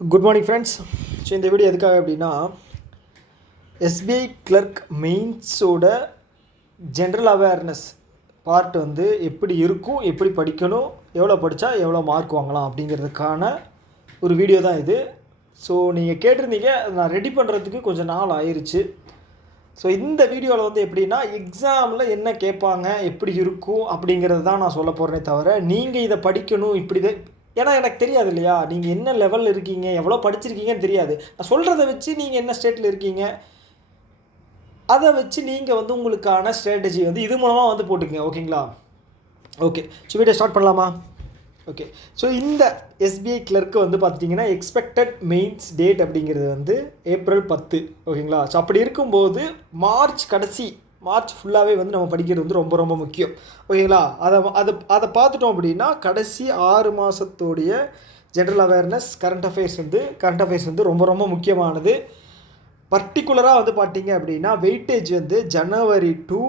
Good morning friends. So இந்த video எதுக்காக அப்படின்னா, எஸ்பிஐ கிளர்க் மெயின்ஸோட ஜென்ரல் அவேர்னஸ் பார்ட் வந்து எப்படி இருக்கும், எப்படி படிக்கணும், எவ்வளோ படித்தா எவ்வளோ மார்க் வாங்கலாம் அப்படிங்கிறதுக்கான ஒரு வீடியோ தான் இது. ஸோ நீங்கள் கேட்டிருந்தீங்க, நான் ரெடி பண்ணுறதுக்கு கொஞ்சம் நாள் ஆயிடுச்சு. ஸோ இந்த வீடியோவில் வந்து எப்படின்னா, எக்ஸாமில் என்ன கேட்பாங்க, எப்படி இருக்கும் அப்படிங்கிறது தான் நான் சொல்ல போகிறேனே தவிர, நீங்கள் இதை படிக்கணும் இப்படி தான், ஏன்னா எனக்கு தெரியாது இல்லையா, நீங்கள் என்ன லெவலில் இருக்கீங்க, எவ்வளோ படிச்சிருக்கீங்கன்னு தெரியாது. நான் சொல்கிறத வச்சு நீங்கள் என்ன ஸ்டேட்டில் இருக்கீங்க, அதை வச்சு நீங்கள் வந்து உங்களுக்கான ஸ்ட்ராட்டஜி வந்து இது மூலமாக வந்து போட்டுக்கங்க. ஓகேங்களா? ஓகே, ஸோ வீடியோ ஸ்டார்ட் பண்ணலாமா? ஓகே, ஸோ இந்த எஸ்பிஐ கிளர்க்கு வந்து பார்த்துட்டிங்கன்னா, எக்ஸ்பெக்டட் மெயின்ஸ் டேட் அப்படிங்கிறது வந்து ஏப்ரல் 10. ஓகேங்களா? ஸோ அப்படி இருக்கும்போது மார்ச் ஃபுல்லாகவே வந்து நம்ம படிக்கிறது வந்து ரொம்ப ரொம்ப முக்கியம். ஓகேங்களா? அதை பார்த்துட்டோம் அப்படின்னா, கடைசி 6 மாதத்தோடைய ஜென்ரல் அவேர்னஸ் கரண்ட் அஃபேர்ஸ் வந்து ரொம்ப ரொம்ப முக்கியமானது. பர்டிகுலராக வந்து பார்த்தீங்க அப்படின்னா, வெயிட்டேஜ் வந்து ஜனவரி டு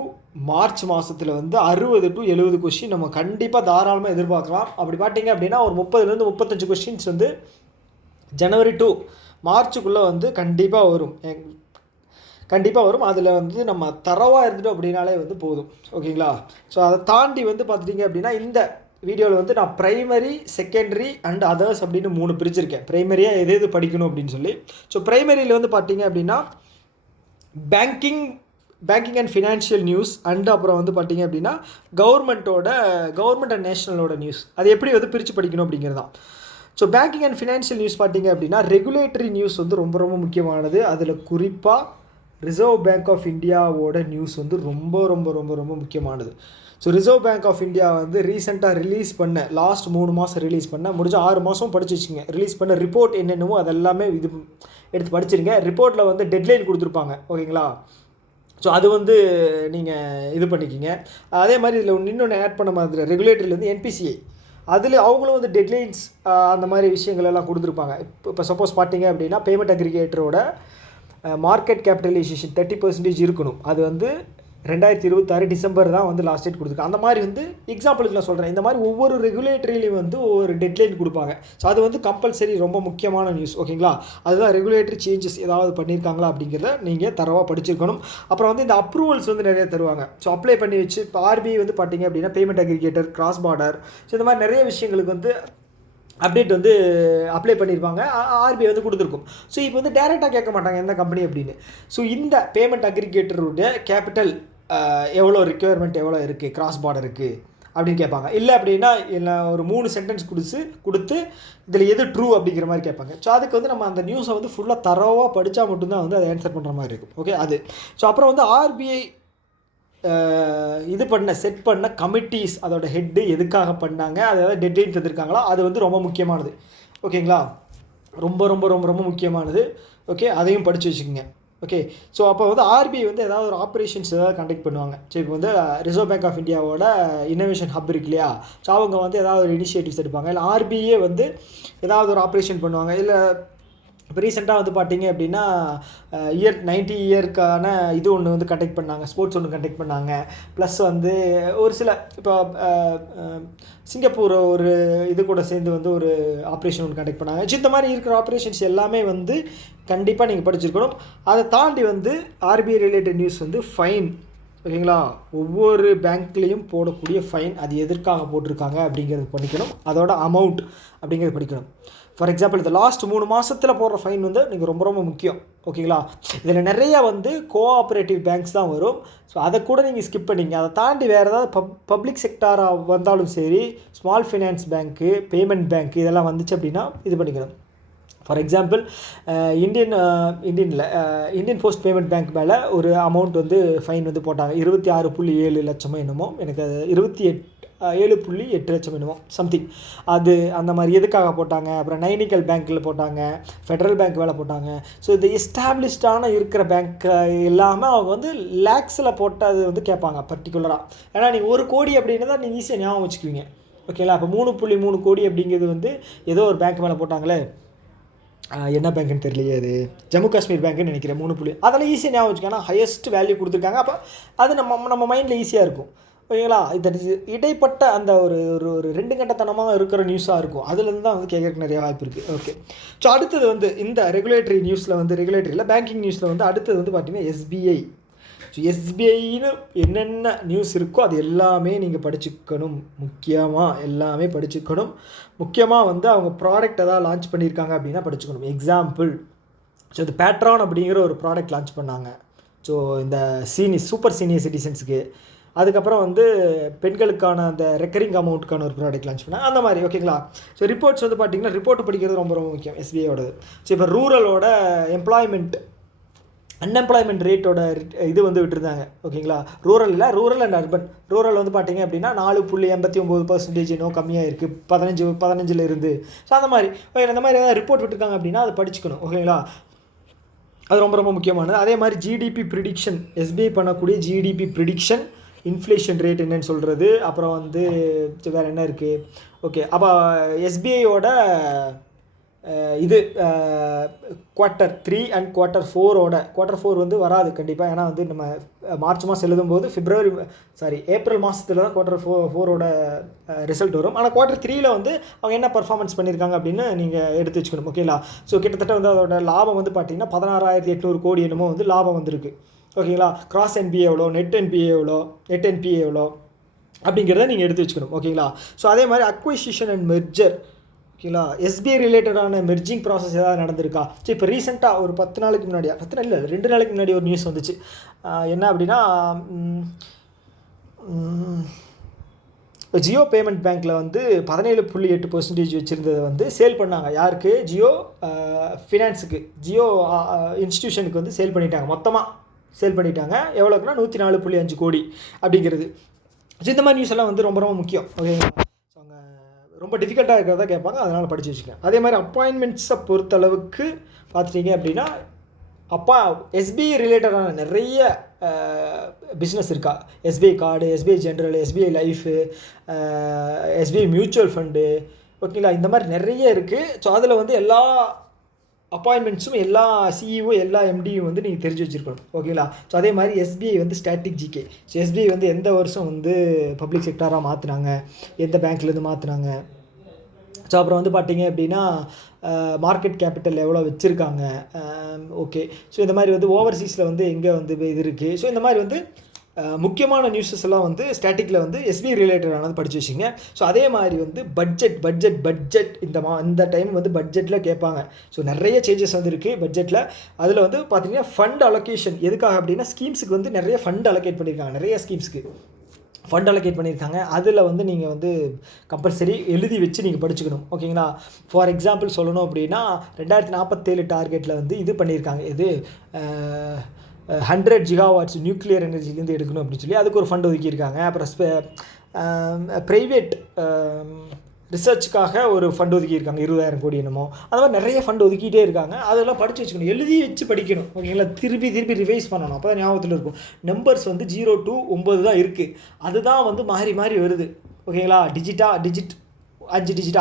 மார்ச் மாதத்தில் வந்து 60 to 70 கொஸ்டின் நம்ம கண்டிப்பாக தாராளமாக எதிர்பார்க்கலாம். அப்படி பார்த்தீங்க அப்படின்னா, ஒரு 30 to 35 கொஸ்டின்ஸ் வந்து ஜனவரி டு மார்ச்சுக்குள்ளே வந்து கண்டிப்பாக வரும். அதில் வந்து நம்ம தரவாக இருந்துட்டோம் அப்படின்னாலே வந்து போதும். ஓகேங்களா? ஸோ அதை தாண்டி வந்து பார்த்துட்டிங்க அப்படின்னா, இந்த வீடியோவில் வந்து நான் ப்ரைமரி, செகண்டரி அண்ட் அதர்ஸ் அப்படின்னு 3 பிரிச்சிருக்கேன். ப்ரைமரியாக எது படிக்கணும் அப்படின்னு சொல்லி. ஸோ ப்ரைமரியில் வந்து பார்த்தீங்க அப்படின்னா, banking and financial news and அப்புறம் வந்து பார்த்தீங்க அப்படின்னா, கவர்மெண்ட் அண்ட் நேஷனலோட நியூஸ், அது எப்படி வந்து பிரித்து படிக்கணும் அப்படிங்கிறது தான். So banking and financial news பார்த்தீங்க அப்படின்னா, ரெகுலேட்டரி நியூஸ் வந்து ரொம்ப ரொம்ப முக்கியமானது. அதில் குறிப்பாக ரிசர்வ் பேங்க் ஆஃப் இந்தியாவோட நியூஸ் வந்து ரொம்ப ரொம்ப ரொம்ப ரொம்ப முக்கியமானது. So reserve bank of India வந்து ரீசெண்டாக லாஸ்ட் 3 மாதம் ரிலீஸ் பண்ண, முடிஞ்ச 6 மாதம் படிச்சு வச்சுங்க, ரிலீஸ் பண்ண ரிப்போர்ட் என்னென்னமோ அதெல்லாமே இது எடுத்து படிச்சிருங்க. ரிப்போர்ட்டில் வந்து டெட்லைன் கொடுத்துருப்பாங்க. ஓகேங்களா? ஸோ அது வந்து நீங்கள் இது பண்ணிக்கிங்க. அதே மாதிரி இதில் இன்னொன்று ஆட் பண்ண மாதிரி, ரெகுலேட்டரியில் வந்து NPCI, அதில் அவங்களும் வந்து டெட்லைன்ஸ் அந்த மாதிரி விஷயங்கள் எல்லாம் கொடுத்துருப்பாங்க. இப்போ சப்போஸ் பார்த்தீங்க அப்படின்னா, பேமெண்ட் அக்ரிகேட்டரோட மார்க்கெட் கேபிட்டலைசேஷன் 30% இருக்கணும். அது வந்து 2026 டிசம்பர் தான் வந்து லாஸ்ட் டேட் கொடுத்துருக்கு. அந்த மாதிரி வந்து எக்ஸாம்பிளுக்கு நான் சொல்கிறேன். இந்த மாதிரி ஒவ்வொரு ரெகுலேட்டரிலையும் வந்து ஒவ்வொரு டெட்லைன் கொடுப்பாங்க. ஸோ அது வந்து கம்பல்சரி ரொம்ப முக்கியமான நியூஸ். ஓகேங்களா? அதுதான் ரெகுலேட்டரி சேஞ்சஸ் ஏதாவது பண்ணியிருக்காங்களா அப்படிங்கிறத நீங்கள் தரவாக படிச்சிருக்கணும். அப்புறம் வந்து இந்த அப்ரூவல்ஸ் வந்து நிறைய தருவாங்க. ஸோ அப்ளை பண்ணி வச்சு, இப்போ RBI வந்து பார்த்தீங்க அப்படின்னா, payment aggregator, cross border, so இந்த மாதிரி நிறைய விஷயங்களுக்கு வந்து அப்டேட் வந்து அப்ளை பண்ணியிருப்பாங்க. RBI வந்து கொடுத்துருக்கும். ஸோ இப்போ வந்து டேரெக்டாக கேட்க மாட்டாங்க எந்த கம்பெனி அப்படின்னு. ஸோ இந்த பேமெண்ட் அக்ரிகேட்டருடைய கேபிட்டல் எவ்வளோ ரிக்யர்மெண்ட் எவ்வளோ இருக்குது, கிராஸ் பார்டருக்கு அப்படின்னு கேட்பாங்க. இல்லை அப்படின்னா ஒரு 3 சென்டென்ஸ் கொடுத்து இதில் எது ட்ரூ அப்படிங்கிற மாதிரி கேட்பாங்க. ஸோ அதுக்கு வந்து நம்ம அந்த நியூஸை வந்து ஃபுல்லாக தரவாக படித்தா மட்டும்தான் வந்து அதை ஆன்சர் பண்ணுற மாதிரி இருக்கும். ஓகே, அது. ஸோ அப்புறம் வந்து RBI செட் பண்ண கமிட்டிஸ், அதோட ஹெட்டு எதுக்காக பண்ணாங்க, அதாவது டெட்லைன் தந்திருக்காங்களா, அது வந்து ரொம்ப முக்கியமானது. ஓகேங்களா? ரொம்ப ரொம்ப ரொம்ப ரொம்ப முக்கியமானது. ஓகே, அதையும் படித்து வச்சுக்கோங்க. ஓகே, ஸோ அப்போ வந்து RBI வந்து ஏதாவது ஒரு ஆப்ரேஷன்ஸ் ஏதாவது கண்டக்ட் பண்ணுவாங்க. ஸோ இப்போ வந்து ரிசர்வ் பேங்க் ஆஃப் இந்தியாவோட இன்னோவேஷன் ஹப் இருக்கு இல்லையா, ஸோ அவங்க வந்து ஏதாவது ஒரு இனிஷியேட்டிவ்ஸ் எடுப்பாங்க. இல்லை RBI வந்து ஏதாவது ஒரு ஆப்ரேஷன் பண்ணுவாங்க. இல்லை இப்போ ரீசெண்டாக வந்து பார்த்தீங்க அப்படின்னா, 90 இயர்க்கான இது ஒன்று வந்து கண்டக்ட் பண்ணாங்க, ஸ்போர்ட்ஸ் ஒன்று கண்டக்ட் பண்ணாங்க. ப்ளஸ் வந்து ஒரு சில இப்போ சிங்கப்பூர் ஒரு இது கூட சேர்ந்து வந்து ஒரு ஆப்ரேஷன் ஒன்று கண்டக்ட் பண்ணாங்க. இந்த மாதிரி இருக்கிற ஆப்ரேஷன்ஸ் எல்லாமே வந்து கண்டிப்பாக நீங்கள் படிச்சிருக்கணும். அதை தாண்டி வந்து RBI ரிலேட்டட் நியூஸ் வந்து ஃபைன். ஓகேங்களா? ஒவ்வொரு பேங்க்லேயும் போடக்கூடிய ஃபைன், அது எதற்காக போட்டிருக்காங்க அப்படிங்கிறது படிக்கணும். அதோட அமௌண்ட் அப்படிங்கிறது படிக்கணும். ஃபார் எக்ஸாம்பிள், இந்த லாஸ்ட் 3 மாதத்தில் போடுற ஃபைன் வந்து நீங்கள் ரொம்ப ரொம்ப முக்கியம். ஓகேங்களா? இதில் நிறையா வந்து கோஆப்ரேட்டிவ் பேங்க்ஸ் தான் வரும். ஸோ அதை கூட நீங்கள் ஸ்கிப் பண்ணிங்க. அதை தாண்டி வேறு ஏதாவது பப்ளிக் செக்டாராக வந்தாலும் சரி, ஸ்மால் ஃபைனான்ஸ் பேங்க்கு, பேமெண்ட் பேங்க், இதெல்லாம் வந்துச்சு அப்படின்னா இது பண்ணிக்கணும். For example, Indian post payment bank மேலே ஒரு அமௌண்ட் வந்து ஃபைன் வந்து போட்டாங்க. 26.7 லட்சமோ என்னமோ, எனக்கு 7.8 லட்சம் என்னமோ சம்திங். அது அந்த மாதிரி எதுக்காக போட்டாங்க. அப்புறம் நைனிக்கல் பேங்க்கில் போட்டாங்க, ஃபெடரல் பேங்க் வேலை போட்டாங்க. ஸோ இந்த எஸ்டாப்ளிஷ்டான இருக்கிற பேங்க் எல்லாமே அவங்க வந்து லேக்ஸில் போட்டது வந்து கேட்பாங்க பர்டிகுலராக. ஏன்னா நீங்கள் 1 கோடி அப்படின்னு தான் நீங்கள் ஈஸியாக ஞாபகம் வச்சுக்குவீங்க. ஓகேங்களா? அப்போ 3.3 கோடி அப்படிங்கிறது வந்து ஏதோ ஒரு பேங்க் மேலே போட்டாங்களே, என்ன பேங்க்குன்னு தெரியலையே, அது ஜம்மு காஷ்மீர் பேங்க்குன்னு நினைக்கிறேன். 3 அதெல்லாம் ஈஸியாக ஞாபகம் வச்சுக்கோங்க. ஏன்னா ஹையஸ்ட் வேல்யூ கொடுத்துருக்காங்க. அப்போ அது நம்ம மைண்டில் ஈஸியாக இருக்கும். ஓகேங்களா. இடைப்பட்ட அந்த ஒரு ஒரு ஒரு 2 கட்டத்தனமாக இருக்கிற நியூஸாக இருக்கும். அதுலேருந்து தான் வந்து கேட்கறதுக்கு நிறைய வாய்ப்பு இருக்குது. ஓகே. ஸோ அடுத்தது வந்து இந்த ரெகுலேட்டரி நியூஸில் வந்து ரெகுலேட்டரியில் பேங்கிங் நியூஸில் வந்து அடுத்தது வந்து பார்த்திங்கன்னா எஸ்பிஐ. ஸோ எஸ்பிஐன்னு என்னென்ன நியூஸ் இருக்கோ அது எல்லாமே நீங்கள் படிச்சுக்கணும். முக்கியமாக எல்லாமே படிச்சுக்கணும். முக்கியமாக வந்து அவங்க ப்ராடக்ட் எதாவது லான்ச் பண்ணியிருக்காங்க அப்படின்னா படிச்சுக்கணும். எக்ஸாம்பிள், ஸோ இந்த பேட்ரான் அப்படிங்கிற ஒரு ப்ராடக்ட் லான்ச் பண்ணாங்க. ஸோ இந்த சூப்பர் சீனியர் சிட்டிசன்ஸுக்கு. அதுக்கப்புறம் வந்து பெண்களுக்கான அந்த ரெக்கரிங் அமௌண்ட்டுக்கான ஒரு ப்ராடக்ட் லான்ச் பண்ணாங்க. அந்த மாதிரி ஓகேங்களா. ஸோ ரிப்போர்ட்ஸ் வந்து பார்த்திங்கன்னா ரிப்போர்ட் படிக்கிறது ரொம்ப ரொம்ப முக்கியம் எஸ்பிஐயோடது. ஸோ இப்போ ரூரலோட அன்எம்ப்ளாய்மெண்ட் ரேட்டோட இது வந்து விட்டுருந்தாங்க. ஓகேங்களா. Rural and urban. ரூரல் வந்து பார்த்திங்க அப்படின்னா 4.89% இன்னும் கம்மியாக இருக்குது 15 இருந்து. ஸோ அந்த மாதிரி அந்த மாதிரி ஏதாவது ரிப்போர்ட் விட்டுருக்காங்க அப்படின்னா அதை படிச்சுக்கணும். ஓகேங்களா. அது ரொம்ப ரொம்ப முக்கியமானது. அதே மாதிரி ஜிடிபி ப்ரிடிக்ஷன், எஸ்பிஐ பண்ணக்கூடிய ஜிடிபி ப்ரிடிக்ஷன், இன்ஃப்ளேஷன் ரேட் என்னன்னு சொல்கிறது. அப்புறம் வந்து வேறு என்ன இருக்குது. ஓகே. அப்போ எஸ்பிஐயோட இது Q3 அண்ட் Q4 வந்து வராது கண்டிப்பாக. ஏன்னா வந்து நம்ம மார்ச் மாதம் எழுதும்போது ஏப்ரல் மாதத்தில் தான் Q4 ரிசல்ட் வரும். ஆனால் Q3 வந்து அவங்க என்ன பர்ஃபார்மன்ஸ் பண்ணியிருக்காங்க அப்படின்னு நீங்கள் எடுத்து வச்சுக்கணும். ஓகேங்களா. ஸோ கிட்டத்தட்ட வந்து அதோட லாபம் வந்து பார்த்திங்கன்னா 16,800 கோடி என்னமோ வந்து லாபம் வந்திருக்கு. ஓகேங்களா. கிராஸ் என்பிஏ எவ்வளோ, நெட் என்பிஏ எவ்வளோ அப்படிங்கிறத நீங்கள் எடுத்து வச்சுக்கணும். ஓகேங்களா. ஸோ அதே மாதிரி அக்விசிஷன் அண்ட் மெர்ஜர். ஓகேங்களா. எஸ்பிஐ ரிலேட்டடான மெர்ஜிங் ப்ராசஸ் ஏதாவது நடந்திருக்கா. ஸோ இப்போ ரீசெண்டாக ஒரு 2 நாளைக்கு முன்னாடி ஒரு நியூஸ் வந்துச்சு. என்ன அப்படின்னா ஜியோ பேமெண்ட் பேங்க்கில் வந்து 17.8% வச்சுருந்ததை வந்து சேல் பண்ணாங்க. யாருக்கு? ஜியோ ஃபினான்ஸுக்கு, ஜியோ இன்ஸ்டிடியூஷனுக்கு வந்து சேல் பண்ணிட்டாங்க. மொத்தமாக சேல் பண்ணிட்டாங்க. எவ்வளோக்குன்னா 104.5 கோடி அப்படிங்கிறது. ஸோ இந்த மாதிரி நியூஸ் எல்லாம் வந்து ரொம்ப ரொம்ப முக்கியம். ஓகேங்களா. ஸோ அங்கே ரொம்ப டிஃபிகல்ட்டாக இருக்கிறதா கேட்பாங்க. அதனால் படித்து வச்சுக்கேன். அதே மாதிரி அப்பாயின்மெண்ட்ஸை பொறுத்தளவுக்கு பார்த்துட்டிங்க அப்படின்னா எஸ்பிஐ ரிலேட்டடான நிறைய பிஸ்னஸ் இருக்கா. SBI card, SBI general, SBI life, SBI mutual fund. ஓகேங்களா. இந்த மாதிரி நிறைய இருக்குது. ஸோ அதில் வந்து எல்லா அப்பாயின்மெண்ட்ஸும் எல்லா சிஇஓ எல்லா எம்டியும் வந்து நீங்கள் தெரிஞ்சு வச்சுருக்கணும். ஓகேங்களா. ஸோ அதே மாதிரி எஸ்பிஐ வந்து ஸ்டாட்டிக் ஜிகே. ஸோ எஸ்பிஐ வந்து எந்த வருஷம் வந்து பப்ளிக் செக்டாராக மாற்றினாங்க, எந்த பேங்க்லேருந்து மாற்றினாங்க. ஸோ அப்புறம் வந்து பார்த்திங்க அப்படின்னா மார்க்கெட் கேபிட்டல் எவ்வளோ வச்சுருக்காங்க. ஓகே. ஸோ இந்த மாதிரி வந்து ஓவர்சீஸில் வந்து எங்கே வந்து இது இருக்குது. ஸோ இந்த மாதிரி வந்து முக்கியமான நியூஸஸ் எல்லாம் வந்து ஸ்டாட்டிக்கில் வந்து எஸ்பிஐ ரிலேட்டடானது படித்து வச்சுங்க. ஸோ அதே மாதிரி வந்து பட்ஜெட் இந்த டைம் வந்து பட்ஜெட்டில் கேட்பாங்க. ஸோ நிறைய சேஞ்சஸ் வந்து இருக்குது பட்ஜெட்டில். அதில் வந்து பார்த்திங்கன்னா ஃபண்ட் அலோகேஷன் எதுக்காக அப்படின்னா ஸ்கீம்ஸுக்கு வந்து நிறைய ஃபண்ட் அலோகேட் பண்ணியிருக்காங்க. நிறைய ஸ்கீம்ஸுக்கு ஃபண்ட் அலோகேட் பண்ணியிருக்காங்க. அதில் வந்து நீங்கள் வந்து கம்பல்சரி எழுதி வச்சு நீங்கள் படிச்சுக்கணும். ஓகேங்களா. ஃபார் எக்ஸாம்பிள் சொல்லணும் அப்படின்னா 2047 டார்கெட்டில் வந்து இது பண்ணியிருக்காங்க. இது 100 GW நியூக்ளியர் எனர்ஜிலேருந்து எடுக்கணும் அப்படின்னு சொல்லி அதுக்கு ஒரு ஃபண்ட் ஒதுக்கியிருக்காங்க. அப்புறம் ப்ரைவேட் ரிசர்ச்சுக்காக ஒரு ஃபண்ட் ஒதுக்கியிருக்காங்க 20,000 கோடி என்னமோ. அந்த மாதிரி நிறைய ஃபண்ட் ஒதுக்கிட்டே இருக்காங்க. அதெல்லாம் படித்து வச்சுக்கணும். எழுதி வச்சு படிக்கணும். ஓகேங்களா. திருப்பி ரிவைஸ் பண்ணணும். அப்போ தான் ஞாபகத்தில் இருக்கும். நம்பர்ஸ் வந்து 0 to 9 தான் இருக்குது. அதுதான் வந்து மாறி வருது. ஓகேங்களா. 5 டிஜிட் 6 டிஜிட்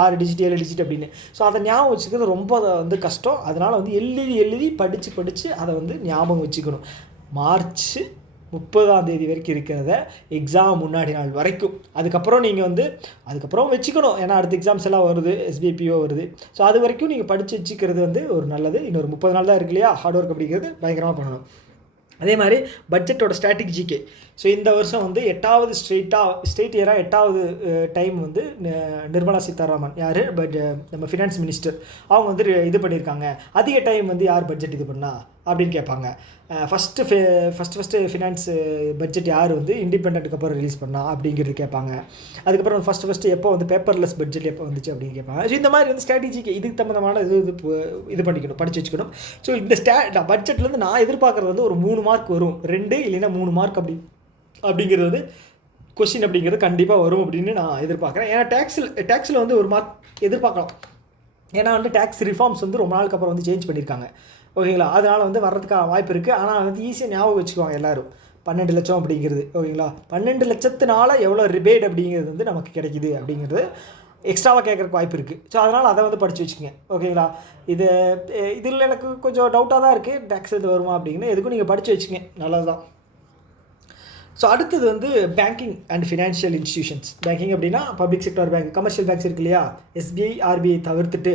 7 டிஜிட் அப்படின்னு. ஸோ அதை ஞாபகம் வச்சுக்கிறது ரொம்ப வந்து கஷ்டம். அதனால் வந்து எழுதி படித்து அதை வந்து ஞாபகம் வச்சுக்கணும். மார்ச் 30 வரைக்கும் இருக்கிறத எக்ஸாம் முன்னாடி நாள் வரைக்கும். அதுக்கப்புறம் நீங்கள் வந்து வச்சுக்கணும். ஏன்னா அடுத்த எக்ஸாம்ஸ் எல்லாம் வருது, எஸ்பிஐபிஓ வருது. ஸோ அது வரைக்கும் நீங்கள் படித்து வச்சுக்கிறது வந்து ஒரு நல்லது. இன்னொரு 30 நாள் தான் இருக்கு இல்லையா. ஹார்ட் ஒர்க் அப்படிங்கிறது பயங்கரமாக பண்ணணும். அதே மாதிரி பட்ஜெட்டோட ஸ்டாட்டிக் ஜிகே. ஸோ இந்த வருஷம் வந்து 8வது ஸ்டேட் இயராக 8வது டைம் வந்து நிர்மலா சீதாராமன் நம்ம ஃபினான்ஸ் மினிஸ்டர் அவங்க வந்து இது பண்ணியிருக்காங்க. அதிக டைம் வந்து யார் பட்ஜெட் இது பண்ணா அப்படின்னு கேட்பாங்க. ஃபஸ்ட்டு ஃபினான்ஸ் பட்ஜெட் யார் வந்து இண்டிபெண்ட்டுக்கு அப்புறம் ரிலீஸ் பண்ணா அப்படிங்கிறது கேட்பாங்க. அதுக்கப்புறம் ஃபஸ்ட்டு எப்போ வந்து பேப்பர்லெஸ் பட்ஜெட் எப்போ வந்துச்சு அப்படின்னு கேட்பாங்க. ஸோ இந்த மாதிரி வந்து ஸ்ட்ராட்டஜிக்கு இதுக்கு சம்மந்தமான இது பண்ணிக்கணும், படித்து வச்சுக்கணும். ஸோ இந்த பட்ஜெட்லேருந்து நான் எதிர்பார்க்குறது வந்து ஒரு 3 மார்க் வரும், 2 இல்லைன்னா 3 மார்க் அப்படிங்கிறது வந்து கொஸ்டின் அப்படிங்கிறது கண்டிப்பாக வரும் அப்படின்னு நான் எதிர்பார்க்குறேன். ஏன்னா டேக்ஸில் வந்து 1 மார்க் எதிர்பார்க்கலாம். ஏன்னா வந்து டேக்ஸ் ரிஃபார்ம்ஸ் வந்து ரொம்ப நாளுக்கு அப்புறம் வந்து சேஞ்ச் பண்ணியிருக்காங்க. ஓகேங்களா. அதனால் வந்து வர்றதுக்கான வாய்ப்பு இருக்குது. ஆனால் வந்து ஈஸியாக ஞாபகம் வச்சுக்குவாங்க எல்லோரும். 12 லட்சம் அப்படிங்கிறது. ஓகேங்களா. 12 லட்சத்தினால எவ்வளோ ரிபேட் அப்படிங்கிறது வந்து நமக்கு கிடைக்குது அப்படிங்கிறது எக்ஸ்ட்ராவாக கேட்குறக்கு வாய்ப்பு இருக்குது. ஸோ அதனால் அதை வந்து படித்து வச்சுக்கோங்க. ஓகேங்களா. இதில் எனக்கு கொஞ்சம் டவுட்டாக தான் இருக்குது. டேக்ஸ் எது வருமா அப்படின்னு. எதுக்கும் நீங்கள் படித்து வச்சுங்க, நல்லது தான். ஸோ அடுத்தது வந்து banking and financial institutions. Banking அப்படின்னா public sector bank, commercial banks இருக்கு இல்லையா, எஸ்பிஐ ஆர்பிஐ தவிர்த்துட்டு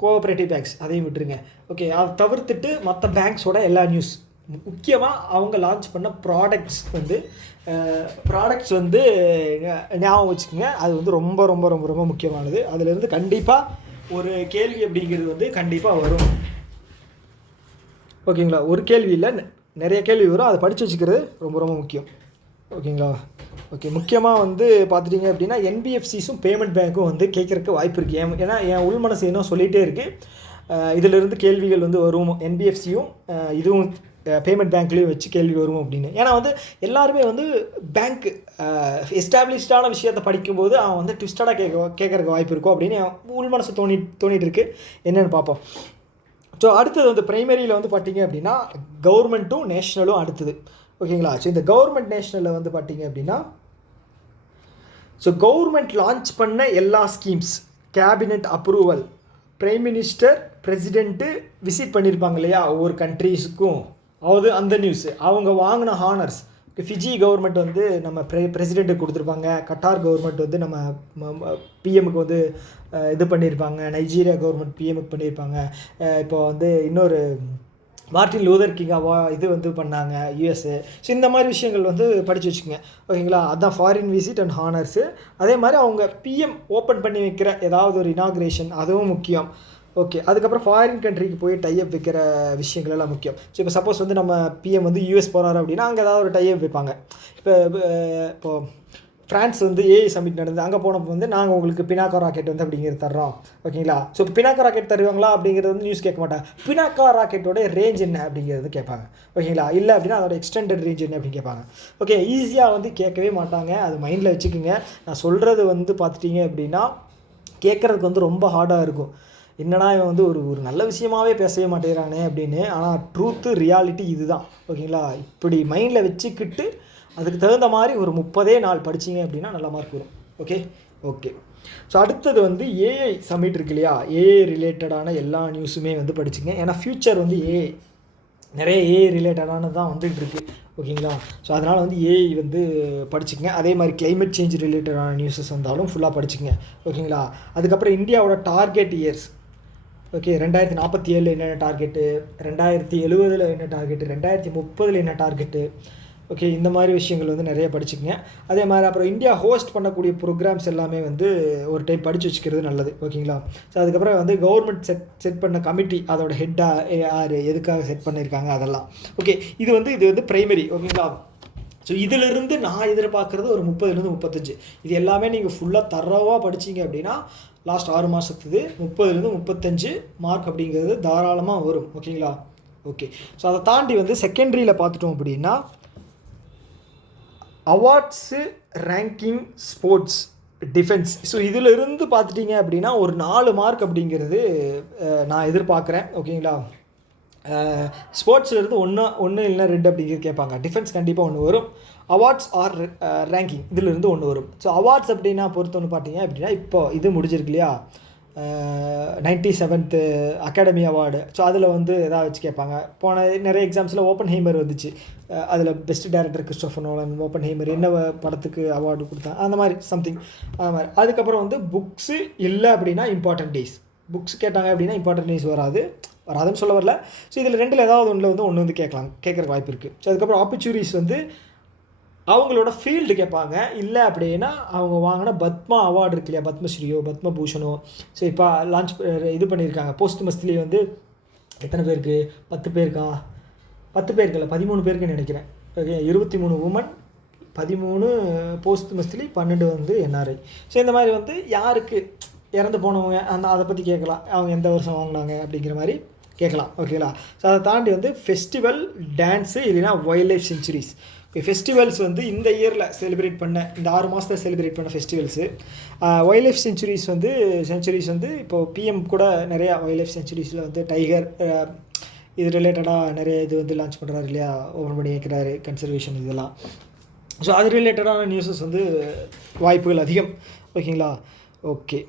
கோஆப்ரேட்டிவ் பேங்க்ஸ் அதையும் விட்டுருங்க. ஓகே, அதை தவிர்த்துட்டு மற்ற பேங்க்ஸோட எல்லா நியூஸ், முக்கியமாக அவங்க லான்ச் பண்ண ப்ராடக்ட்ஸ் வந்து ஞாபகம் வச்சுக்கோங்க. அது வந்து ரொம்ப ரொம்ப ரொம்ப ரொம்ப முக்கியமானது. அதிலிருந்து கண்டிப்பாக ஒரு கேள்வி அப்படிங்கிறது வந்து கண்டிப்பாக வரும். ஓகேங்களா, ஒரு கேள்வி இல்லை, நிறைய கேள்வி வரும். அதை படித்து வச்சுக்கிறது ரொம்ப ரொம்ப முக்கியம். ஓகேங்களா. ஓகே, முக்கியமாக வந்து பார்த்துட்டிங்க அப்படின்னா என்பிஎஃப்சிஸும் பேமெண்ட் பேங்க்கும் வந்து கேட்குறக்கு வாய்ப்பு இருக்குது. ஏன்னா என் உள் மனசு இன்னும் சொல்லிகிட்டே இருக்குது, இதிலிருந்து கேள்விகள் வந்து வரும், என்பிஎஃப்சியும் இதுவும் பேமெண்ட் பேங்க்லேயும் வச்சு கேள்வி வரும் அப்படின்னு. ஏன்னா வந்து எல்லாருமே வந்து பேங்க் எஸ்டாப்ளிஷ்டான விஷயத்தை படிக்கும்போது அவன் வந்து ட்விஸ்டடாக கேட்குறக்கு வாய்ப்பு இருக்கும் அப்படின்னு உள் மனசு தோணிட்டு இருக்கு. என்னென்னு பார்ப்போம். ஸோ அடுத்தது வந்து ப்ரைமரியில் வந்து பார்த்திங்க அப்படின்னா கவர்மெண்ட்டும் நேஷ்னலும் அடுத்தது. ஓகேங்களா. ஸோ இந்த கவர்மெண்ட் நேஷ்னலில் வந்து பார்த்திங்க அப்படின்னா ஸோ கவர்மெண்ட் லான்ச் பண்ண எல்லா schemes, cabinet approval, prime minister president visit பண்ணியிருப்பாங்க இல்லையா ஒவ்வொரு கண்ட்ரீஸுக்கும், அதாவது அந்த நியூஸு, அவங்க வாங்கின ஹானர்ஸ். ஃபிஜி கவர்மெண்ட் வந்து நம்ம பிரசிடெண்ட்டுக்கு கொடுத்துருப்பாங்க, கட்டார் கவர்மெண்ட் வந்து நம்ம பிஎம்முக்கு வந்து இது பண்ணியிருப்பாங்க, நைஜீரியா கவர்மெண்ட் பிஎம்முக்கு பண்ணியிருப்பாங்க. இப்போ வந்து இன்னொரு மார்ட்டின் லூதர் கிங் இது வந்து பண்ணாங்க யூஎஸ்ஏ. ஸோ இந்த மாதிரி விஷயங்கள் வந்து படித்து வச்சுக்கோங்க. ஓகேங்களா. அதுதான் ஃபாரின் விசிட் அண்ட் ஹானர்ஸு. அதே மாதிரி அவங்க பிஎம் ஓப்பன் பண்ணி வைக்கிற ஏதாவது ஒரு இனாக்ரேஷன், அதுவும் முக்கியம். ஓகே, அதுக்கப்புறம் ஃபாரின் கண்ட்ரிக்கு போய் டைஅப் வைக்கிற விஷயங்கள் எல்லாம் முக்கியம். ஸோ இப்போ சப்போஸ் வந்து நம்ம பிஎம் வந்து யூஎஸ் போகிறாரு அப்படின்னா அங்கே ஏதாவது ஒரு டைஅப் வைப்பாங்க. இப்போது ஃப்ரான்ஸ் வந்து ஏஐ சமிட் நடந்து அங்கே போனப்போ வந்து நாங்கள் உங்களுக்கு பினாக்கா ராக்கெட் வந்து அப்படிங்கிறது தர்றோம். ஓகேங்களா. ஸோ இப்போ பினாக்கா ராக்கெட் தருவாங்களா அப்படிங்கிறது வந்து நியூஸ் கேட்க மாட்டாங்க. பினாக்கா ராக்கெட்டோட ரேஞ்ச் என்ன அப்படிங்கிறது கேட்பாங்க. ஓகேங்களா. இல்லை அப்படின்னா அதோட எக்ஸ்டெண்டட் ரேஞ்ச் என்ன அப்படின்னு கேட்பாங்க. ஓகே, ஈஸியாக வந்து கேட்கவே மாட்டாங்க, அது மைண்டில் வச்சுக்கோங்க. நான் சொல்கிறது வந்து பார்த்துட்டிங்க அப்படின்னா கேட்குறதுக்கு வந்து ரொம்ப ஹார்டாக இருக்கும். என்னடா இவன் வந்து ஒரு நல்ல விஷயமாகவே பேசவே மாட்டேங்கிறானே அப்படின்னு. ஆனால் ட்ரூத்து ரியாலிட்டி இதுதான். ஓகேங்களா. இப்படி மைண்டில் வச்சுக்கிட்டு அதுக்கு தகுந்த மாதிரி ஒரு 30 நாள் படிச்சிங்க அப்படின்னா நல்ல மார்க் வரும். ஓகே. ஸோ அடுத்தது வந்து ஏஐ சமிட் இருக்கு இல்லையா, ஏஐ ரிலேட்டடான எல்லா நியூஸுமே வந்து படிச்சுங்க. ஏன்னா ஃப்யூச்சர் வந்து நிறைய ஏஐ ரிலேட்டடானது தான் வந்துகிட்டு இருக்குது. ஓகேங்களா. ஸோ அதனால் வந்து ஏஐ வந்து படிச்சுக்கங்க. அதே மாதிரி கிளைமேட் சேஞ்ச் ரிலேட்டடான நியூஸஸ் வந்தாலும் ஃபுல்லாக படிச்சுங்க. ஓகேங்களா. அதுக்கப்புறம் இந்தியாவோட டார்கெட் இயர்ஸ். ஓகே, 2047 என்னென்ன டார்கெட்டு, 2070 என்ன டார்கெட்டு, 2030 என்ன டார்கெட்டு. ஓகே, இந்த மாதிரி விஷயங்கள் வந்து நிறைய படிச்சுக்கங்க. அதே மாதிரி அப்புறம் இந்தியா ஹோஸ்ட் பண்ணக்கூடிய ப்ரோக்ராம்ஸ் எல்லாமே வந்து ஒரு டைம் படித்து வச்சுக்கிறது நல்லது. ஓகேங்களா. ஸோ அதுக்கப்புறம் வந்து கவர்மெண்ட் செட் பண்ண கமிட்டி, அதோட ஹெட்டாக யார், எதுக்காக செட் பண்ணியிருக்காங்க அதெல்லாம். ஓகே, இது வந்து ப்ரைமரி. ஓகேங்களா. ஸோ இதிலிருந்து நான் எதிர்பார்க்குறது ஒரு 30லேருந்து 35. இது எல்லாமே நீங்கள் ஃபுல்லாக தரவாக படிச்சிங்க அப்படின்னா லாஸ்ட் 6 மாதத்துக்கு 30லேருந்து 35 மார்க் அப்படிங்கிறது தாராளமாக வரும். ஓகேங்களா. ஓகே. ஸோ அதை தாண்டி வந்து செகண்டரியில் பார்த்துட்டோம் அப்படின்னா awards, ranking, sports, defence. So இதிலிருந்து பார்த்துட்டிங்க அப்படின்னா ஒரு 4 மார்க் அப்படிங்கிறது நான் எதிர்பார்க்குறேன். ஓகேங்களா. ஸ்போர்ட்ஸ்லேருந்து ஒன்று இல்லைனா 2 அப்படிங்கிறது கேட்பாங்க. டிஃபென்ஸ் கண்டிப்பாக 1 வரும். அவார்ட்ஸ் ஆர் ரேங்கிங் இதிலிருந்து 1 வரும். ஸோ அவார்ட்ஸ் அப்படின்னா பொறுத்தவொன்று பார்த்தீங்க அப்படின்னா இப்போ இது முடிஞ்சிருக்கு இல்லையா, 97th அகாடமி அவார்டு. ஸோ அதில் வந்து எதாவது வச்சு கேட்பாங்க. போன நிறைய எக்ஸாம்ஸில் ஓப்பன் ஹெய்மர் வந்துச்சு. அதில் best director Christopher Nolan, Oppenheimer என்ன படத்துக்கு அவார்டு கொடுத்தாங்க, அந்த மாதிரி சம்திங் அந்த மாதிரி. அதுக்கப்புறம் வந்து புக்ஸு இல்லை அப்படின்னா இம்பார்ட்டன்ட் டேஸ். புக்ஸ் கேட்டாங்க அப்படின்னா இம்பார்ட்டன்ட் டேஸ் வராதுன்னு சொல்ல வரல. ஸோ இதில் 2ல் ஏதாவது ஒன்று வந்து கேட்குறக்கு வாய்ப்பு இருக்குது. ஸோ அதுக்கப்புறம் ஆப்பர்ச்சுனிட்டிஸ் வந்து அவங்களோட ஃபீல்டு கேட்பாங்க. இல்லை அப்படின்னா அவங்க வாங்கின பத்மா அவார்டு இருக்கு இல்லையா, பத்மஸ்ரீயோ பத்மபூஷனோ. ஸோ இப்போ லான்ச் இது பண்ணியிருக்காங்க. போஸ்ட் மஸ்திலே வந்து எத்தனை பேருக்கு, 10 பேருக்கா, 10 பேருக்கு இல்லை 13 பேருக்குன்னு நினைக்கிறேன். ஓகே, 23 உமன், 13 போஸ்ட் மஸ்திலி, 12 வந்து என்ஆர்ஐ. ஸோ இந்த மாதிரி வந்து யாருக்கு இறந்து போனவங்க அதை பற்றி கேட்கலாம். அவங்க எந்த வருஷம் வாங்கினாங்க அப்படிங்கிற மாதிரி கேட்கலாம். ஓகேங்களா. ஸோ அதை தாண்டி வந்து ஃபெஸ்டிவல், டான்ஸு, இல்லைன்னா வைல்ட் லைஃப் சென்ச்சுரிஸ். இப்போ ஃபெஸ்டிவல்ஸ் வந்து இந்த இயரில் செலிப்ரேட் பண்ண, இந்த 6 மாதத்தில் செலிப்ரேட் பண்ண ஃபெஸ்டிவல்ஸு. வைல்ட் லைஃப் சென்ச்சுரிஸ் வந்து இப்போது பிஎம் கூட நிறையா வைல்ட் லைஃப் சென்ச்சுரிஸில் வந்து டைகர் இது ரிலேட்டடாக நிறைய இது வந்து லான்ச் பண்ணுறாரு இல்லையா, ஓப்பன் பண்ணி வைக்கிறாரு, கன்சர்வேஷன் இதெல்லாம். ஸோ அது ரிலேட்டடான நியூஸஸ் வந்து வாய்ப்புகள் அதிகம். ஓகேங்களா. ஓகே.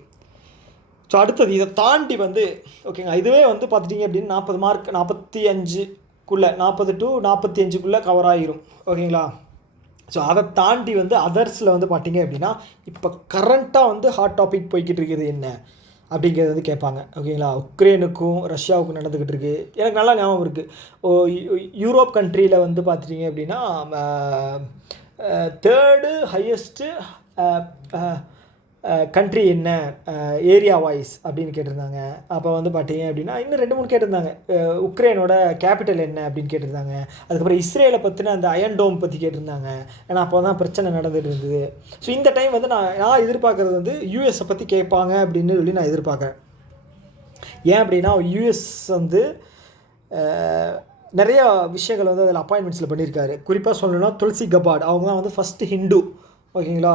ஸோ அடுத்தது இதை தாண்டி வந்து ஓகேங்க, இதுவே வந்து பார்த்துட்டிங்க அப்படின்னு 40 மார்க் 45 40 to 45 கவர் ஆகிரும். ஓகேங்களா. ஸோ அதை தாண்டி வந்து அதர்ஸில் வந்து பார்த்தீங்க அப்படின்னா இப்போ கரண்ட்டாக வந்து ஹாட் டாபிக் போய்கிட்டு இருக்குது என்ன அப்படிங்கிறது வந்து கேட்பாங்க. ஓகேங்களா, உக்ரைனுக்கும் ரஷ்யாவுக்கும் நடந்துக்கிட்டு இருக்குது. எனக்கு நல்லா ஞாபகம் இருக்குது. யூரோப் கண்ட்ரியில் வந்து பார்த்துட்டிங்க அப்படின்னா 3rd ஹையஸ்ட்டு கண்ட்ரி என்ன ஏரியா வாய்ஸ் அப்படின்னு கேட்டிருந்தாங்க. அப்போ வந்து பார்த்தீங்க அப்படின்னா இன்னும் 2-3 கேட்டிருந்தாங்க. உக்ரைனோட கேபிட்டல் என்ன அப்படின்னு கேட்டிருந்தாங்க. அதுக்கப்புறம் இஸ்ரேலை பற்றின அந்த அயன் டோம் பற்றி கேட்டிருந்தாங்க. ஏன்னா அப்போ தான் பிரச்சனை நடந்துட்டு இருந்தது. ஸோ இந்த டைம் வந்து நான் எதிர்பார்க்குறது வந்து யூஎஸை பற்றி கேட்பாங்க அப்படின்னு சொல்லி நான் எதிர்பார்க்குறேன். ஏன் அப்படின்னா யூஎஸ் வந்து நிறையா விஷயங்கள் வந்து அதில் அப்பாயின்மெண்ட்ஸில் பண்ணியிருக்காரு. குறிப்பாக சொல்லணும்னா துளசி கபாட் அவங்க தான் வந்து ஃபஸ்ட்டு ஹிந்து. ஓகேங்களா,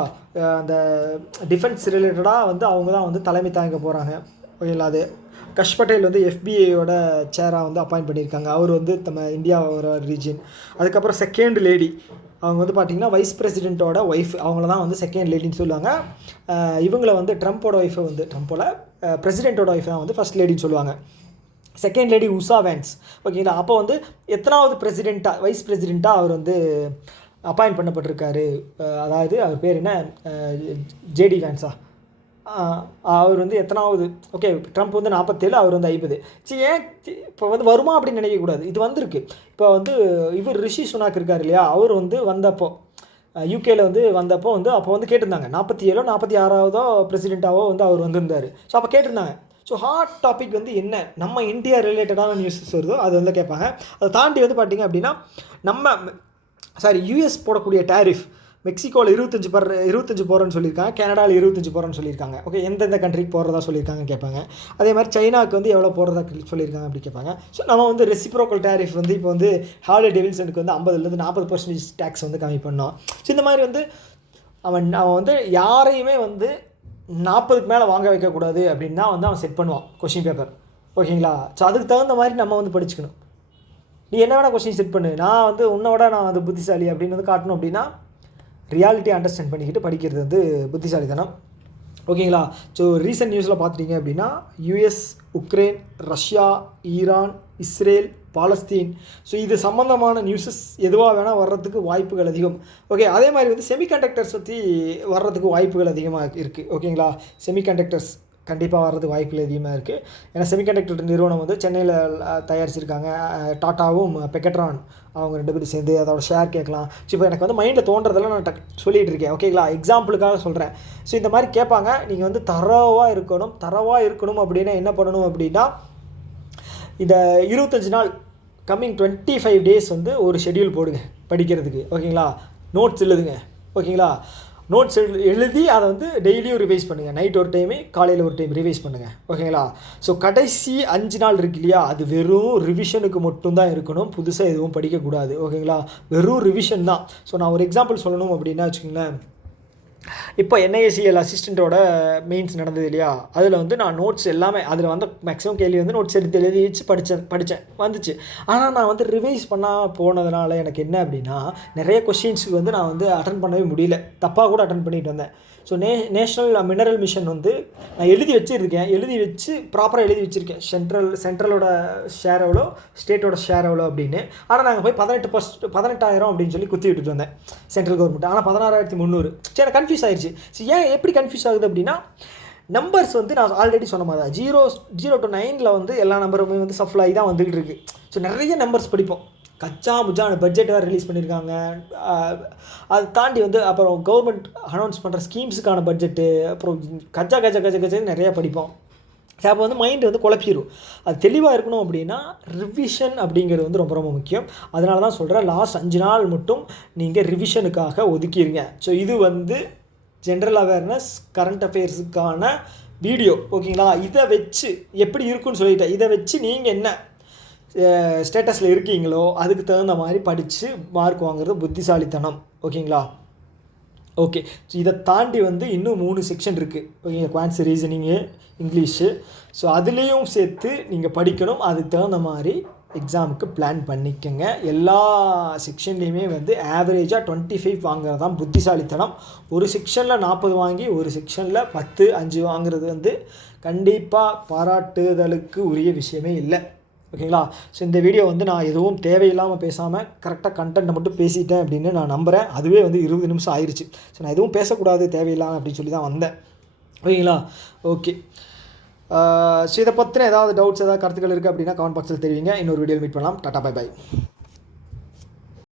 அந்த டிஃபென்ஸ் ரிலேட்டடாக வந்து அவங்க தான் வந்து தலைமை தாங்க போகிறாங்க. ஓகேங்களா, அது கஷ் பட்டேல் வந்து FBIயோட சேராக வந்து அப்பாயிண்ட் பண்ணியிருக்காங்க. அவர் வந்து நம்ம இந்தியாவோட ரீஜன். அதுக்கப்புறம் செகண்ட் லேடி அவங்க வந்து பார்த்திங்கன்னா வைஸ் பிரசிடெண்ட்டோட ஒய்ஃப், அவங்கள தான் வந்து செகண்ட் லேடின்னு சொல்லுவாங்க. இவங்கள வந்து ட்ரம்ப்போட ஒய்ஃபை வந்து ட்ரம்ப்போட பிரசிடெண்ட்டோட ஒய்ஃபை தான் வந்து ஃபஸ்ட் லேடின்னு சொல்லுவாங்க. Second lady Usha vans. ஓகேங்களா, அப்போ வந்து எத்தனாவது பிரசிடெண்ட்டாக வைஸ் பிரசிடெண்ட்டாக அவர் வந்து அப்பாயிண்ட் பண்ணப்பட்டிருக்காரு. அதாவது அவர் பேர் என்ன, ஜேடி வேன்ஸா, அவர் வந்து எத்தனாவது. ஓகே, ட்ரம்ப் வந்து 47, அவர் வந்து 50. சரி, ஏன் இப்போ வந்து வருமா அப்படின்னு நினைக்கக்கூடாது. இது வந்திருக்கு. இப்போ வந்து இவர் ரிஷி சுனாக் இருக்கார் இல்லையா, அவர் வந்து வந்தப்போ யூகேயில் வந்து வந்தப்போ வந்து அப்போ வந்து கேட்டிருந்தாங்க 47ஓ 46ஆவதோ பிரசிடெண்ட்டாவோ வந்து அவர் வந்திருந்தார். ஸோ அப்போ கேட்டிருந்தாங்க. ஸோ ஹாட் டாபிக் வந்து என்ன நம்ம இந்தியா ரிலேட்டடான நியூஸஸ் வருதோ அது வந்து கேட்பாங்க. அதை தாண்டி வந்து பார்த்திங்க அப்படின்னா யூஎஸ் போடக்கூடிய டேரிஃப் மெக்சிகோவில் 25 போகிறேன்னு சொல்லியிருக்காங்க. கனடாவில் 25 போகிறேன்னு சொல்லியிருக்காங்க. ஓகே, எந்தெந்த கண்ட்ரிக்கு போகிறதா சொல்லியிருக்காங்க கேட்பாங்க. அதே மாதிரி சைனாவுக்கு வந்து எவ்வளோ போகிறதா சொல்லியிருக்காங்க அப்படி கேட்பாங்க. ஸோ நம்ம வந்து ரெசிப்ரோக்கல் டேரிஃப் வந்து இப்போ வந்து ஹார்லே டேவிட்சனுக்கு வந்து 50% 40% டேக்ஸ் வந்து கம்மி பண்ணோம். ஸோ இந்த மாதிரி வந்து அவன் வந்து யாரையுமே வந்து 40க்கு மேலே வாங்க வைக்கக்கூடாது அப்படின்னு தான் வந்து அவன் செட் பண்ணுவான் கொஷின் பேப்பர். ஓகேங்களா, ஸோ அதுக்கு தகுந்த மாதிரி நம்ம வந்து படிச்சுக்கணும். நீ என்ன வேணால் கொஸ்டின் செட் பண்ணு, நான் வந்து உன்னோட நான் வந்து புத்திசாலி அப்படின்னு வந்து காட்டணும். அப்படின்னா ரியாலிட்டி அண்டர்ஸ்டாண்ட் பண்ணிக்கிட்டு படிக்கிறது வந்து புத்திசாலித்தனம். ஓகேங்களா, ஸோ ரீசெண்ட் நியூஸில் பார்த்துட்டிங்க அப்படின்னா US, Ukraine, Russia, Iran, Israel, Palestine, so இது சம்மந்தமான நியூஸஸ் எதுவாக வேணால் வர்றதுக்கு வாய்ப்புகள் அதிகம். ஓகே, அதே மாதிரி வந்து செமிகண்டக்டர்ஸ் பற்றி வர்றதுக்கு வாய்ப்புகள் அதிகமாக இருக்குது. ஓகேங்களா, செமிகண்டக்டர்ஸ் கண்டிப்பாக வர்றதுக்கு வாய்ப்புகள் அதிகமாக இருக்குது. ஏன்னா செமிகண்டக்டர் நிறுவனம் வந்து சென்னையில் தயாரிச்சிருக்காங்க. டாட்டாவும் பெக்கட்ரான் அவங்க 2 பேரும் சேர்ந்து அதோட ஷேர் கேட்கலாம். ஸோ இப்போ எனக்கு வந்து மைண்டில் தோன்றதெல்லாம் நான் சொல்லிகிட்டு இருக்கேன். ஓகேங்களா, எக்ஸாம்பிளுக்காக சொல்கிறேன். ஸோ இந்த மாதிரி கேட்பாங்க. நீங்கள் வந்து தரவாக இருக்கணும் அப்படின்னா என்ன பண்ணணும் அப்படின்னா இந்த 25 நாள் கம்மிங் 25 டேஸ் வந்து ஒரு ஷெட்யூல் போடுங்க படிக்கிறதுக்கு. ஓகேங்களா, நோட்ஸ் எழுதுங்க. ஓகேங்களா, நோட்ஸ் எழுதி அதை வந்து டெய்லியும் ரிவைஸ் பண்ணுங்கள். நைட் ஒரு டைமு, காலையில் ஒரு டைம் ரிவைஸ் பண்ணுங்கள். ஓகேங்களா, ஸோ கடைசி 5 நாள் இருக்கு இல்லையா, அது வெறும் ரிவிஷனுக்கு மட்டும்தான் இருக்கணும். புதுசாக எதுவும் படிக்கக்கூடாது. ஓகேங்களா, வெறும் ரிவிஷன் தான். ஸோ நான் ஒரு எக்ஸாம்பிள் சொல்லணும் அப்படின்னா வச்சுக்கோங்களேன், இப்போ NISL அசிஸ்டண்ட்டோட மெயின்ஸ் நடந்தது இல்லையா, அதில் வந்து நான் நோட்ஸ் எல்லாமே அதில் வந்து மேக்ஸிமம் கேள்வி வந்து நோட்ஸ் எழுதி வச்சு படித்தேன் வந்துச்சு. ஆனால் நான் வந்து ரிவைஸ் பண்ணால் போனதுனால எனக்கு என்ன அப்படின்னா நிறைய கொஷின்ஸுக்கு வந்து நான் வந்து அட்டன் பண்ணவே முடியல. தப்பாக கூட அட்டன் பண்ணிட்டு வந்தேன். ஸோ நேஷ்னல் மினரல் மிஷன் வந்து நான் எழுதி வச்சு ப்ராப்பராக எழுதி வச்சுருக்கேன். சென்ட்ரலோட ஷேர் எவ்வளோ, ஸ்டேட்டோட ஷேர் எவ்வளோ அப்படின்னு. ஆனால் நாங்கள் போய் 18,000 அப்படின்னு சொல்லி குத்தி விட்டுட்டு வந்தேன் சென்ட்ரல் கவர்மெண்ட். ஆனால் 16,300. சரி, எனக்கு கன்ஃபியூஸ் ஆயிடுச்சு. ஸோ ஏன் எப்படி கன்ஃபியூஸ் ஆகுது அப்படின்னா நம்பர்ஸ் வந்து நான் ஆல்ரெடி சொன்ன மாதிரி தான் 0 to 9 வந்து எல்லா நம்பருமே வந்து சஃபில் ஆகி தான் வந்துகிட்டு இருக்குது. ஸோ நிறைய நம்பர்ஸ் படிப்போம். கச்சா முஜான பட்ஜெட் வேறு ரிலீஸ் பண்ணியிருக்காங்க. அதை தாண்டி வந்து அப்புறம் கவர்மெண்ட் அனௌன்ஸ் பண்ணுற ஸ்கீம்ஸுக்கான பட்ஜெட்டு, அப்புறம் கஜா நிறையா படிப்போம். அப்போ வந்து மைண்டு வந்து குழப்பிடும். அது தெளிவாக இருக்கணும் அப்படின்னா ரிவிஷன் அப்படிங்கிறது வந்து ரொம்ப ரொம்ப முக்கியம். அதனால தான் சொல்கிறேன், லாஸ்ட் 5 நாள் மட்டும் நீங்கள் ரிவிஷனுக்காக ஒதுக்கிடுங்க. ஸோ இது வந்து ஜென்ரல் அவேர்னஸ் கரண்ட் அஃபேர்ஸுக்கான வீடியோ. ஓகேங்களா, இதை வச்சு எப்படி இருக்குன்னு சொல்லிட்டேன். இதை வச்சு நீங்கள் என்ன ஸ்டேட்டஸில் இருக்கீங்களோ அதுக்கு தகுந்த மாதிரி படித்து மார்க் வாங்குறது புத்திசாலித்தனம். ஓகேங்களா, ஓகே. ஸோ இதை தாண்டி வந்து இன்னும் 3 செக்ஷன் இருக்குது. ஓகேங்க, குவான்ஸ், ரீசனிங்கு, இங்கிலீஷு. ஸோ அதுலேயும் சேர்த்து நீங்கள் படிக்கணும். அதுக்கு தகுந்த மாதிரி எக்ஸாமுக்கு பிளான் பண்ணிக்கங்க. எல்லா செக்ஷன்லேயுமே வந்து ஆவரேஜாக 25 வாங்குறது தான் புத்திசாலித்தனம். ஒரு செக்ஷனில் 40 வாங்கி ஒரு செக்ஷனில் 10, 5 வாங்குறது வந்து கண்டிப்பாக பாராட்டுதலுக்கு உரிய விஷயமே இல்லை. ஓகேங்களா? ஸோ இந்த வீடியோ வந்து நான் எதுவும் தேவையில்லாமல் பேசாமல் கரெக்டாக கண்டென்ட்டை மட்டும் பேசிட்டேன் அப்படின்னு நான் நம்புகிறேன். அதுவே வந்து 20 நிமிஷம் ஆயிடுச்சு. ஸோ நான் எதுவும் பேசக்கூடாது தேவையில்லாமல் அப்படின்னு சொல்லி தான் வந்தேன். ஓகேங்களா? ஓகே. ஸோ இதை பற்றின ஏதாவது டவுட்ஸ், ஏதாவது கருத்துக்கள் இருக்குது அப்படின்னா கமெண்ட் பாக்ஸில் தெரிவிங்க. இன்னொரு வீடியோவில் மீட் பண்ணலாம். Tata, bye by.